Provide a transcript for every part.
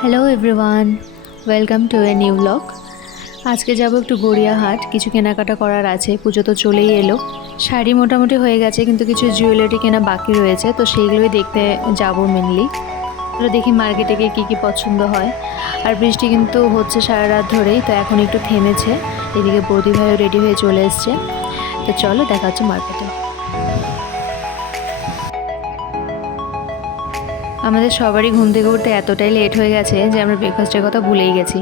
Hello everyone, welcome to a new blog. আজকে যাব একটু গড়িয়াহাট, কিছু কেনাকাটা করার আছে। পুজো তো চলেই এলো, শাড়ি মোটামুটি হয়ে গেছে, কিন্তু কিছু জুয়েলারি কেনা বাকি রয়েছে, তো সেইগুলোই দেখতে যাব মেনলি। তো দেখি মার্কেটে গিয়ে কী কী পছন্দ হয়। আর বৃষ্টি কিন্তু হচ্ছে সারা রাত ধরেই, তো এখন একটু থেমেছে। এদিকে বৌদি ভাইও রেডি হয়ে চলে এসছে, তো চলো দেখা হচ্ছে মার্কেটে। আমাদের সবারই ঘুম থেকে উঠতে এতটাই লেট হয়ে গেছে যে আমরা ব্রেকফাস্টের কথা ভুলেই গেছি।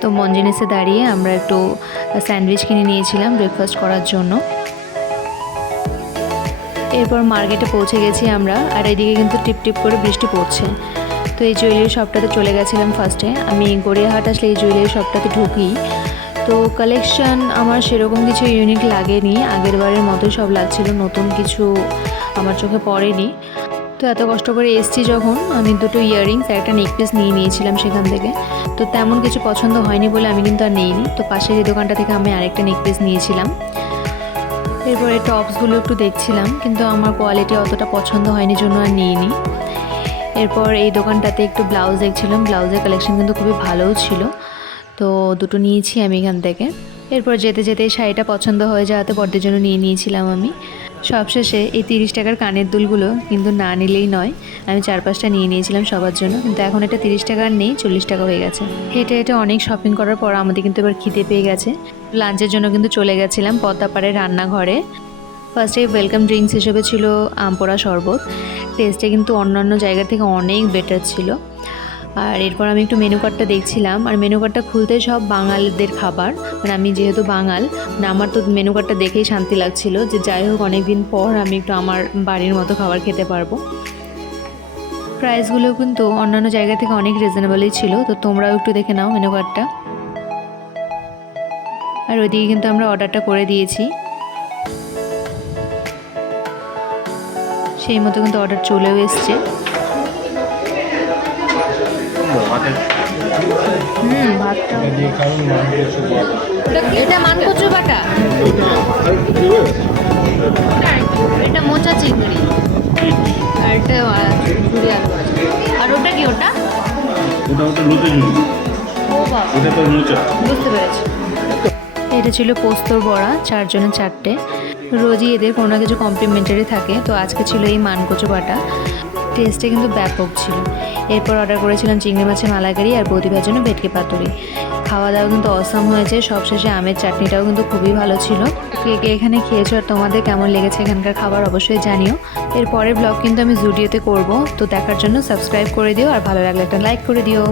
তো মঞ্জিনিসে দাঁড়িয়ে আমরা একটু স্যান্ডউইচ কিনে নিয়েছিলাম ব্রেকফাস্ট করার জন্য। এরপর মার্কেটে পৌঁছে গেছি আমরা, আর এদিকে কিন্তু টিপ টিপ করে বৃষ্টি পড়ছে। তো এই জুয়েলারি শপটাতে চলে গেছিলাম ফার্স্টে। আমি গড়িয়াহাট আসলে এই জুয়েলারি শপটাতে ঢুকি। তো কালেকশন আমার সেরকম কিছু ইউনিক লাগেনি, আগের বারের মতোই সব লাগছিল, নতুন কিছু আমার চোখে পড়েনি। তো এত কষ্ট করে এসেছি যখন, আমি দুটো ইয়াররিংস আর একটা নেকপিস নিয়ে নিয়েছিলাম সেখান থেকে। তো তেমন কিছু পছন্দ হয়নি বলে আমি কিন্তু আর নিইনি। তো পাশের এই দোকানটা থেকে আমি আরেকটা নেকপিস নিয়েছিলাম। এরপরে টপসগুলো একটু দেখছিলাম, কিন্তু আমার কোয়ালিটি অতটা পছন্দ হয়নি জন্য আর নিইনি। এরপর এই দোকানটাতে একটু ব্লাউজ দেখছিলাম, ব্লাউজের কালেকশন কিন্তু খুবই ভালোও ছিল, তো দুটো নিয়েছি আমি এখান থেকে। এরপর যেতে যেতে শাড়িটা পছন্দ হয়ে যাওয়াতে বড়দের জন্য নিয়ে নিয়েছিলাম আমি। সবশেষে এই 30 টাকার কানের দুলগুলো কিন্তু না নিলেই নয়, আমি 4-5টা নিয়ে নিয়েছিলাম সবার জন্য, কিন্তু এখন এটা 30 টাকার নেই, 40 টাকা হয়ে গেছে। হেঁটে হেঁটে অনেক শপিং করার পর আমাদের কিন্তু এবার খিদে পেয়ে গেছে। লাঞ্চের জন্য কিন্তু চলে গেছিলাম পদ্মাপাড়ের রান্নাঘরে। ফার্স্টে ওয়েলকাম ড্রিঙ্কস হিসেবে ছিল আমপোড়া শরবত। টেস্টে কিন্তু অন্যান্য জায়গা থেকে অনেক বেটার ছিল। আর এরপর আমি একটু মেনু কার্ডটা দেখছিলাম, আর মেনু কার্ডটা খুলতে সব বাঙালিদের খাবার, মানে আমি যেহেতু বাঙাল, মানে আমার তো মেনু কার্ডটা দেখেই শান্তি লাগছিল যে যাই হোক অনেকদিন পর আমি একটু আমার বাড়ির মতো খাবার খেতে পারবো। প্রাইসগুলো কিন্তু অন্যান্য জায়গা থেকে অনেক রিজনেবলই ছিল, তো তোমরাও একটু দেখে নাও মেনু কার্ডটা। আর ওইদিকে কিন্তু আমরা অর্ডারটা করে দিয়েছি, সেই মতো কিন্তু অর্ডার চলেও এসছে। ভাতটা এটা মানকচু বাটা, এটা মোচা চিংড়ি, আর এটা ঝুরি আলু ভাজা। আর ওটা কি? ওটা ও বাবা, বুঝতে পেরেছি। এটা ছিল পোস্তর বড়া, 4 জনের 4টে। রোজই এদের কোনো না কিছু কমপ্লিমেন্টারি থাকে, তো আজকে ছিল এই মানকচু বাটা। টেস্টে কিন্তু ব্যাপক ছিল। এরপর অর্ডার করেছিলাম চিংড়ি মাছের মালাইকারি আর বৌদিভার জন্য ভেটকি পাতুরি। খাওয়া দাওয়া কিন্তু অসাম হয়েছে, সবশেষে আমের চাটনিটাও কিন্তু খুবই ভালো ছিল। কে কে এখানে খেয়েছো আর তোমাদের কেমন লেগেছে এখানকার খাবার অবশ্যই জানিও। এর পরের ব্লগ কিন্তু আমি জুডিওতে করব, তো দেখার জন্য সাবস্ক্রাইব করে দিও, আর ভালো লাগলে একটা লাইক করে দিও।